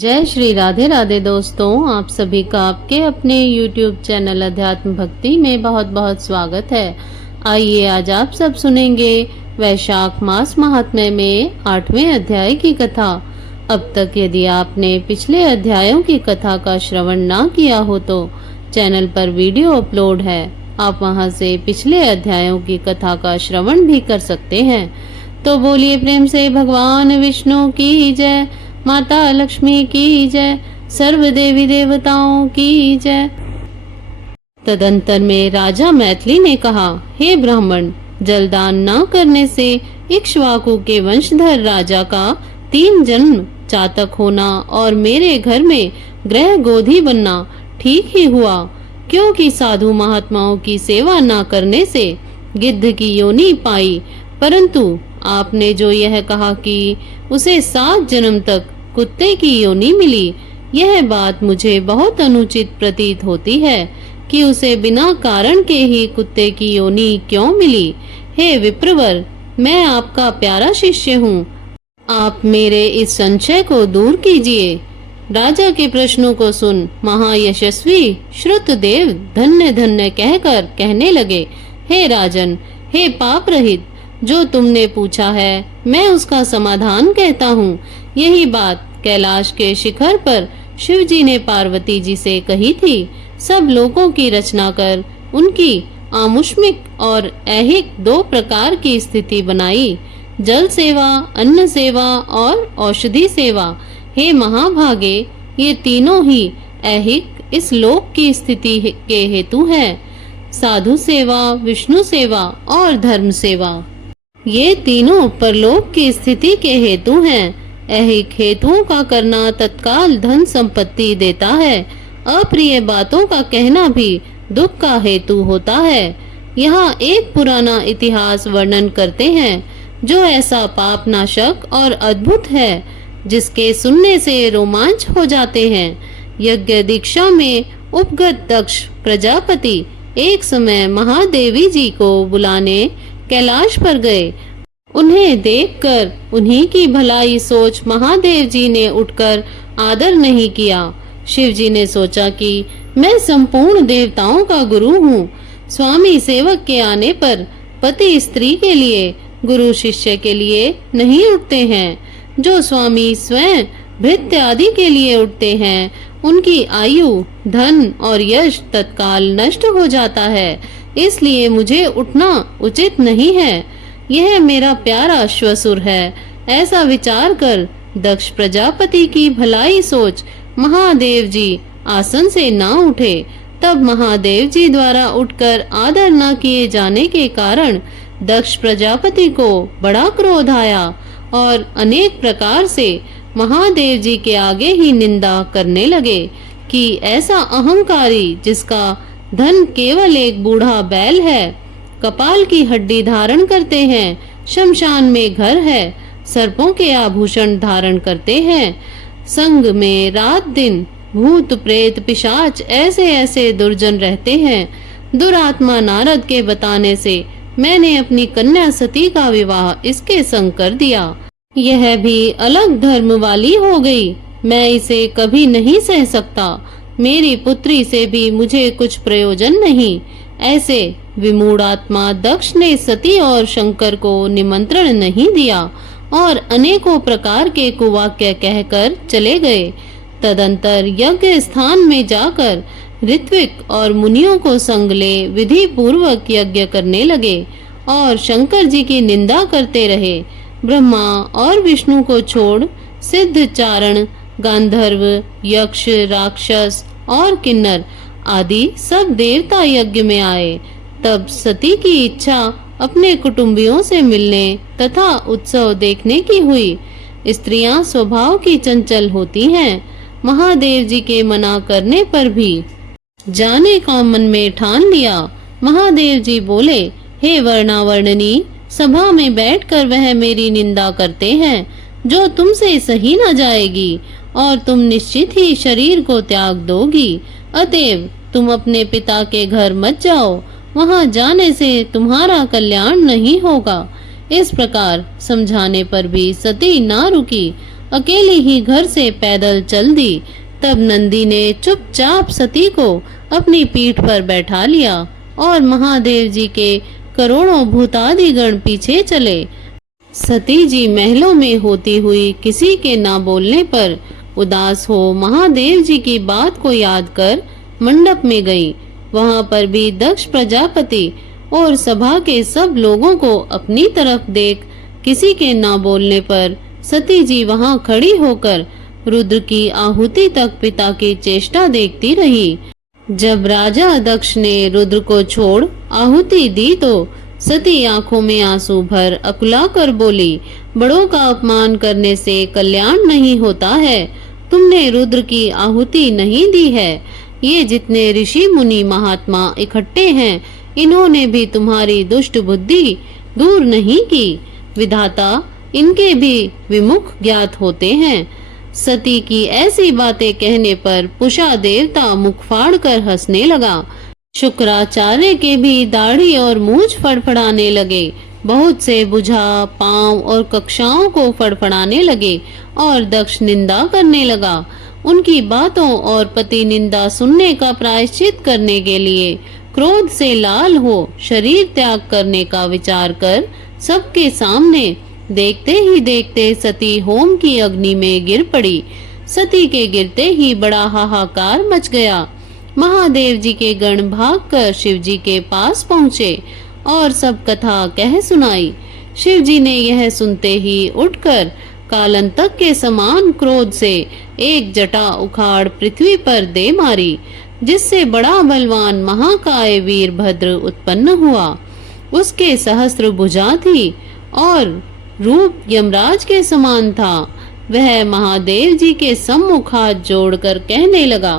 जय श्री राधे राधे दोस्तों, आप सभी का आपके अपने YouTube चैनल अध्यात्म भक्ति में बहुत बहुत स्वागत है। आइए आज आप सब सुनेंगे वैशाख मास महात्म्य में 8वें अध्याय की कथा। अब तक यदि आपने पिछले अध्यायों की कथा का श्रवण ना किया हो तो चैनल पर वीडियो अपलोड है, आप वहां से पिछले अध्यायों की कथा का श्रवण भी कर सकते हैं। तो बोलिए प्रेम से भगवान विष्णु की जय, माता लक्ष्मी की जय, सर्व देवी देवताओं की जय। तदंतर में राजा मैथिली ने कहा, हे ब्राह्मण, जलदान न करने से इक्ष्वाकु के वंशधर राजा का 3 जन्म चातक होना और मेरे घर में ग्रह गोधी बनना ठीक ही हुआ, क्योंकि साधु महात्माओं की सेवा न करने से गिद्ध की योनि पाई। परंतु आपने जो यह कहा कि उसे 7 जन्म तक कुत्ते की योनि मिली, यह बात मुझे बहुत अनुचित प्रतीत होती है कि उसे बिना कारण के ही कुत्ते की योनि क्यों मिली। हे विप्रवर, मैं आपका प्यारा शिष्य हूँ, आप मेरे इस संशय को दूर कीजिए। राजा के प्रश्नों को सुन महायशस्वी श्रुतदेव धन्य धन्य कहकर कहने लगे, हे राजन, हे पाप रहित, जो तुमने पूछा है मैं उसका समाधान कहता हूँ। यही बात कैलाश के शिखर पर शिव जी ने पार्वती जी से कही थी। सब लोगों की रचना कर उनकी आमुष्मिक और ऐहिक 2 प्रकार की स्थिति बनाई, जल सेवा, अन्न सेवा और औषधि सेवा। हे महाभागे, ये तीनों ही ऐहिक इस लोक की स्थिति के हेतु है। साधु सेवा, विष्णु सेवा और धर्म सेवा, ये तीनों परलोक की स्थिति के हेतु हैं। ऐहिक हेतुओं का करना तत्काल धन संपत्ति देता है, अप्रिय बातों का कहना भी दुख का हेतु होता है। यहाँ एक पुराना इतिहास वर्णन करते हैं जो ऐसा पाप नाशक और अद्भुत है जिसके सुनने से रोमांच हो जाते हैं। यज्ञ दीक्षा में उपगत दक्ष प्रजापति एक समय महादेवी जी को बुलाने कैलाश पर गए। उन्हें देखकर उन्हीं की भलाई सोच महादेव जी ने उठकर आदर नहीं किया। शिव जी ने सोचा कि मैं संपूर्ण देवताओं का गुरु हूँ। स्वामी सेवक के आने पर पति स्त्री के लिए, गुरु शिष्य के लिए नहीं उठते हैं। जो स्वामी स्वयं भृत्य आदि के लिए उठते हैं, उनकी आयु, धन और यश तत्काल नष्ट हो जाता है। इसलिए मुझे उठना उचित नहीं है। यह मेरा प्यारा श्वसुर है। ऐसा विचार कर दक्ष प्रजापति की भलाई सोच महादेव जी आसन से ना उठे। तब महादेव जी द्वारा उठकर आदर न किए जाने के कारण दक्ष प्रजापति को बड़ा क्रोध आया और अनेक प्रकार से महादेव जी के आगे ही निंदा करने लगे कि ऐसा अहंकारी, जिसका धन केवल एक बूढ़ा बैल है, कपाल की हड्डी धारण करते हैं, शमशान में घर है, सर्पों के आभूषण धारण करते हैं, संग में रात दिन भूत प्रेत पिशाच ऐसे ऐसे दुर्जन रहते हैं। दुरात्मा नारद के बताने से मैंने अपनी कन्या सती का विवाह इसके संग कर दिया। यह भी अलग धर्म वाली हो गई, मैं इसे कभी नहीं सह सकता। मेरी पुत्री से भी मुझे कुछ प्रयोजन नहीं। ऐसे विमूढ़ात्मा दक्ष ने सती और शंकर को निमंत्रण नहीं दिया और अनेकों प्रकार के कुवाक्य कहकर चले गए। तदंतर यज्ञ स्थान में जाकर ऋत्विक और मुनियों को संग ले विधि पूर्वक यज्ञ करने लगे और शंकर जी की निंदा करते रहे। ब्रह्मा और विष्णु को छोड़ सिद्ध, चारण, गांधर्व, यक्ष, राक्षस और किन्नर आदि सब देवता यज्ञ में आए। तब सती की इच्छा अपने कुटुंबियों से मिलने तथा उत्सव देखने की हुई। स्त्रियां स्वभाव की चंचल होती हैं। महादेव जी के मना करने पर भी जाने का मन में ठान लिया। महादेव जी बोले, हे वर्णावर्णनी, सभा में बैठकर वह मेरी निंदा करते हैं जो तुमसे सही न जाएगी और तुम निश्चित ही शरीर को त्याग दोगी। अतएव तुम अपने पिता के घर मत जाओ, वहां जाने से तुम्हारा कल्याण नहीं होगा। इस प्रकार समझाने पर भी सती ना रुकी अकेली ही घर से पैदल चल दी। तब नंदी ने चुपचाप सती को अपनी पीठ पर बैठा लिया और महादेव जी के करोड़ों भूतादिगण पीछे चले। सती जी महलों में होती हुई किसी के ना बोलने पर उदास हो महादेव जी की बात को याद कर मंडप में गई। वहां पर भी दक्ष प्रजापति और सभा के सब लोगों को अपनी तरफ देख किसी के ना बोलने पर सती जी वहां खड़ी होकर रुद्र की आहुति तक पिता की चेष्टा देखती रही। जब राजा दक्ष ने रुद्र को छोड़ आहुति दी तो सती आंखों में आंसू भर अकुला कर बोली, बड़ों का अपमान करने से कल्याण नहीं होता है। तुमने रुद्र की आहुति नहीं दी है। ये जितने ऋषि मुनि महात्मा इकट्ठे हैं, इन्होंने भी तुम्हारी दुष्ट बुद्धि दूर नहीं की। विधाता इनके भी विमुख ज्ञात होते हैं। सती की ऐसी बातें कहने पर पुषा देवता मुख फाड़ कर हंसने लगा। शुक्राचार्य के भी दाढ़ी और मूछ फड़फड़ाने लगे। बहुत से बुझा, पांव और कक्षाओं को फड़फड़ाने लगे और दक्ष निंदा करने लगा। उनकी बातों और पति निंदा सुनने का प्रायश्चित करने के लिए क्रोध से लाल हो शरीर त्याग करने का विचार कर सबके सामने देखते ही देखते सती होम की अग्नि में गिर पड़ी। सती के गिरते ही बड़ा हाहाकार मच गया। महादेव जी के गण भागकर शिव जी के पास पहुँचे और सब कथा कह सुनाई। शिव जी ने यह सुनते ही उठकर कालंतक के समान क्रोध से एक जटा उखाड़ पृथ्वी पर दे मारी, जिससे बड़ा बलवान महाकाय वीरभद्र उत्पन्न हुआ। उसके सहस्त्र भुजा थी और रूप यमराज के समान था। वह महादेव जी के सम्मुख हाथ जोड़कर कहने लगा,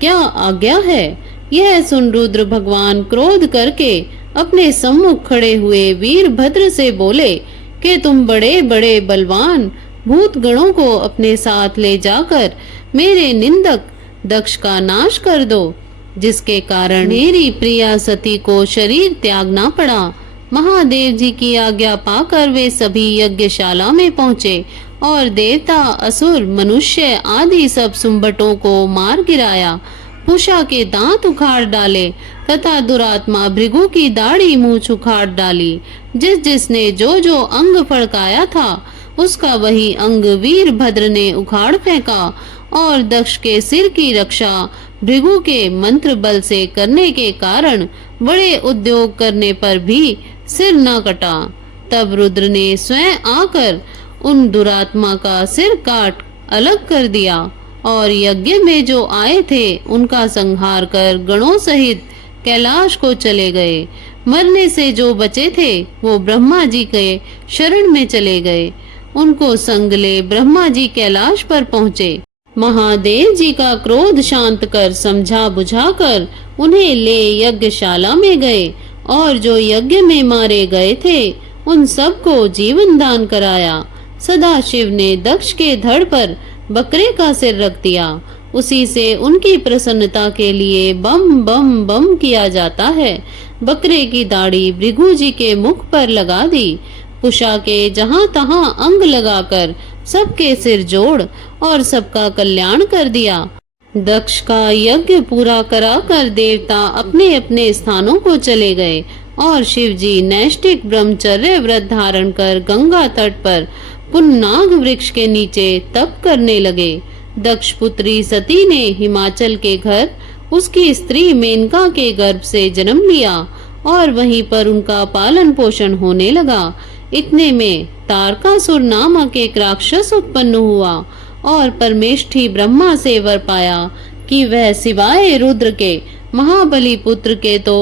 क्या आज्ञा है? यह सुन रुद्र भगवान क्रोध करके अपने सम्मुख खड़े हुए वीरभद्र से बोले कि तुम बड़े बड़े बलवान भूत गणों को अपने साथ ले जाकर मेरे निंदक दक्ष का नाश कर दो, जिसके कारण मेरी प्रिया सती को शरीर त्यागना पड़ा। महादेव जी की आज्ञा पाकर वे सभी यज्ञशाला में पहुँचे और देवता, असुर, मनुष्य आदि सब सुंबटों को मार गिराया। पुषा के दांत उखाड़ डाले तथा दुरात्मा भृगु की दाढ़ी मूछ उखाड़ डाली। जिसने जो अंग फड़काया था उसका वही अंग वीरभद्र ने उखाड़ फेंका और दक्ष के सिर की रक्षा भृगु के मंत्र बल से करने के कारण बड़े उद्योग करने पर भी सिर न कटा। तब रुद्र ने स्वयं आकर उन दुरात्मा का सिर काट अलग कर दिया और यज्ञ में जो आए थे उनका संहार कर गणों सहित कैलाश को चले गए। मरने से जो बचे थे वो ब्रह्मा जी के शरण में चले गए। उनको संग ले ब्रह्मा जी कैलाश पर पहुँचे। महादेव जी का क्रोध शांत कर समझा बुझाकर उन्हें ले यज्ञशाला में गए और जो यज्ञ में मारे गए थे उन सबको जीवन दान कराया। सदाशिव ने दक्ष के धड़ पर बकरे का सिर रख दिया। उसी से उनकी प्रसन्नता के लिए बम बम बम किया जाता है। बकरे की दाढ़ी भृगु जी के मुख पर लगा दी। पुषा के जहां तहां अंग लगाकर सबके सिर जोड़ और सबका कल्याण कर दिया। दक्ष का यज्ञ पूरा कराकर देवता अपने अपने स्थानों को चले गए और शिव जी नैष्ठिक ब्रह्मचर्य व्रत धारण कर गंगा तट पर पुन्नाग वृक्ष के नीचे तप करने लगे। दक्ष पुत्री सती ने हिमाचल के घर उसकी स्त्री मेनका के गर्भ से जन्म लिया और वहीं पर उनका पालन पोषण होने लगा। इतने में तारकासुर नामक एक राक्षस उत्पन्न हुआ और परमेष्ठी ब्रह्मा से वर पाया कि वह सिवाय रुद्र के महाबली पुत्र के तो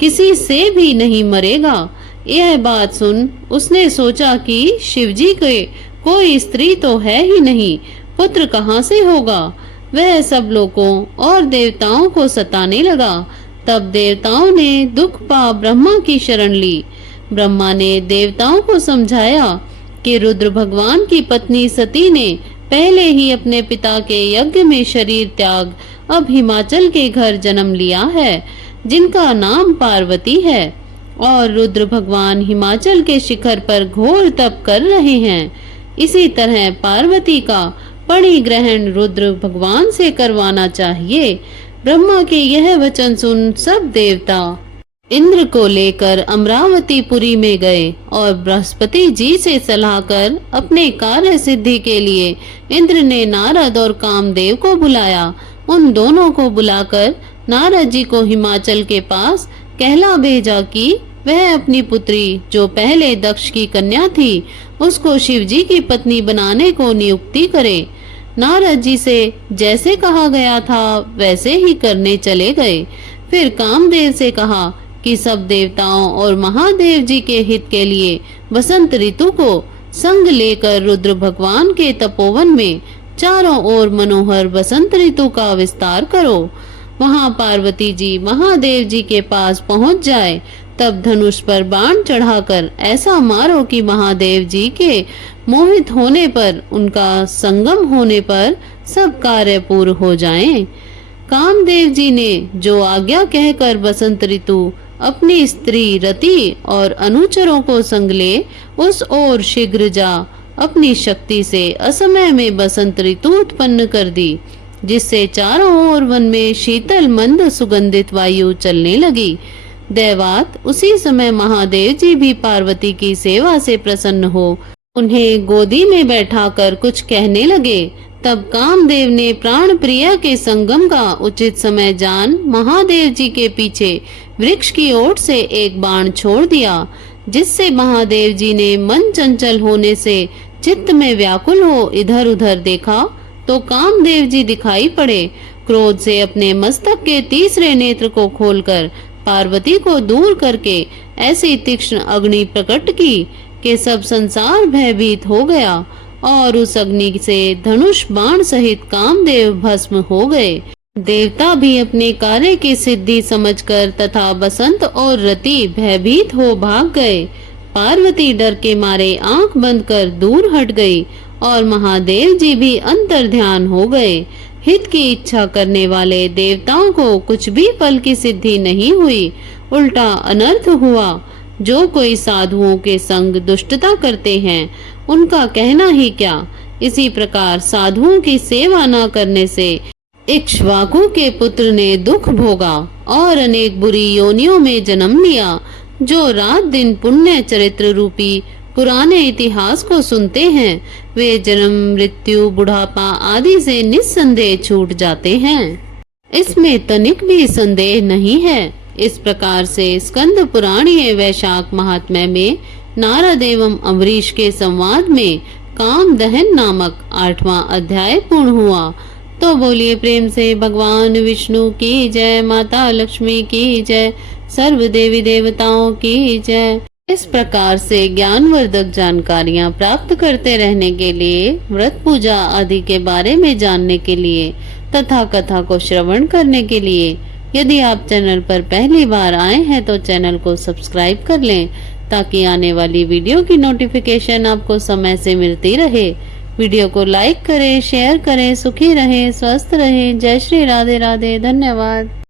किसी से भी नहीं मरेगा। यह बात सुन उसने सोचा कि शिवजी के कोई स्त्री तो है ही नहीं, पुत्र कहाँ से होगा। वह सब लोगों और देवताओं को सताने लगा। तब देवताओं ने दुख पा ब्रह्मा की शरण ली। ब्रह्मा ने देवताओं को समझाया कि रुद्र भगवान की पत्नी सती ने पहले ही अपने पिता के यज्ञ में शरीर त्याग अब हिमाचल के घर जन्म लिया है, जिनका नाम पार्वती है, और रुद्र भगवान हिमाचल के शिखर पर घोर तप कर रहे हैं। इसी तरह पार्वती का परिग्रहण रुद्र भगवान से करवाना चाहिए। ब्रह्मा के यह वचन सुन सब देवता इंद्र को लेकर अमरावतीपुरी में गए और बृहस्पति जी से सलाह कर अपने कार्य सिद्धि के लिए इंद्र ने नारद और कामदेव को बुलाया। उन दोनों को बुलाकर नारद जी को हिमाचल के पास कहला भेजा कि वह अपनी पुत्री, जो पहले दक्ष की कन्या थी, उसको शिव जी की पत्नी बनाने को नियुक्ति करे। नारद जी से जैसे कहा गया था वैसे ही करने चले गए। फिर कामदेव से कहा कि सब देवताओं और महादेव जी के हित के लिए वसंत ऋतु को संग लेकर रुद्र भगवान के तपोवन में चारों ओर मनोहर बसंत ऋतु का विस्तार करो। वहां पार्वती जी महादेव जी के पास पहुंच जाए, तब धनुष पर बाण चढ़ाकर ऐसा मारो कि महादेव जी के मोहित होने पर, उनका संगम होने पर सब कार्य पूर्ण हो जाएं। कामदेव जी ने जो आज्ञा कहकर बसंत ऋतु अपनी स्त्री रति और अनुचरों को संग ले, उस ओर शीघ्र जा अपनी शक्ति से असमय में बसंत ऋतु उत्पन्न कर दी, जिससे चारों ओर वन में शीतल मंद सुगंधित वायु चलने लगी। दैवात उसी समय महादेव जी भी पार्वती की सेवा से प्रसन्न हो उन्हें गोदी में बैठाकर कुछ कहने लगे। तब कामदेव ने प्राण प्रिया के संगम का उचित समय जान महादेव जी के पीछे वृक्ष की ओर से एक बाण छोड़ दिया, जिससे महादेव जी ने मन चंचल होने से चित्त में व्याकुल हो इधर उधर देखा तो कामदेव जी दिखाई पड़े। क्रोध से अपने मस्तक के तीसरे नेत्र को खोलकर पार्वती को दूर करके ऐसी तीक्ष्ण अग्नि प्रकट की कि सब संसार भयभीत हो गया और उस अग्नि से धनुष बाण सहित कामदेव भस्म हो गए। देवता भी अपने कार्य की सिद्धि समझकर तथा बसंत और रति भयभीत हो भाग गए। पार्वती डर के मारे आंख बंद कर दूर हट गई और महादेव जी भी अंतर ध्यान हो गए। हित की इच्छा करने वाले देवताओं को कुछ भी फल की सिद्धि नहीं हुई, उल्टा अनर्थ हुआ। जो कोई साधुओं के संग दुष्टता करते हैं, उनका कहना ही क्या। इसी प्रकार साधुओं की सेवा न करने से इक्ष्वाकु के पुत्र ने दुख भोगा और अनेक बुरी योनियों में जन्म लिया। जो रात दिन पुण्य चरित्र रूपी पुराने इतिहास को सुनते हैं, वे जन्म मृत्यु बुढ़ापा आदि से निस्संदेह छूट जाते हैं। इसमें तनिक भी संदेह नहीं है। इस प्रकार से स्कंद पुराणीय वैशाख महात्म्य में नारद एवं अम्बरीश के संवाद में काम दहन नामक 8वां अध्याय पूर्ण हुआ। तो बोलिए प्रेम से भगवान विष्णु की जय, माता लक्ष्मी की जय, सर्व देवी देवताओं की जय। इस प्रकार से ज्ञानवर्धक जानकारियां प्राप्त करते रहने के लिए, व्रत पूजा आदि के बारे में जानने के लिए तथा कथा को श्रवण करने के लिए, यदि आप चैनल पर पहली बार आए हैं तो चैनल को सब्सक्राइब कर लें, ताकि आने वाली वीडियो की नोटिफिकेशन आपको समय से मिलती रहे। वीडियो को लाइक करें, शेयर करें। सुखी रहें, स्वस्थ रहें। जय श्री राधे राधे। धन्यवाद।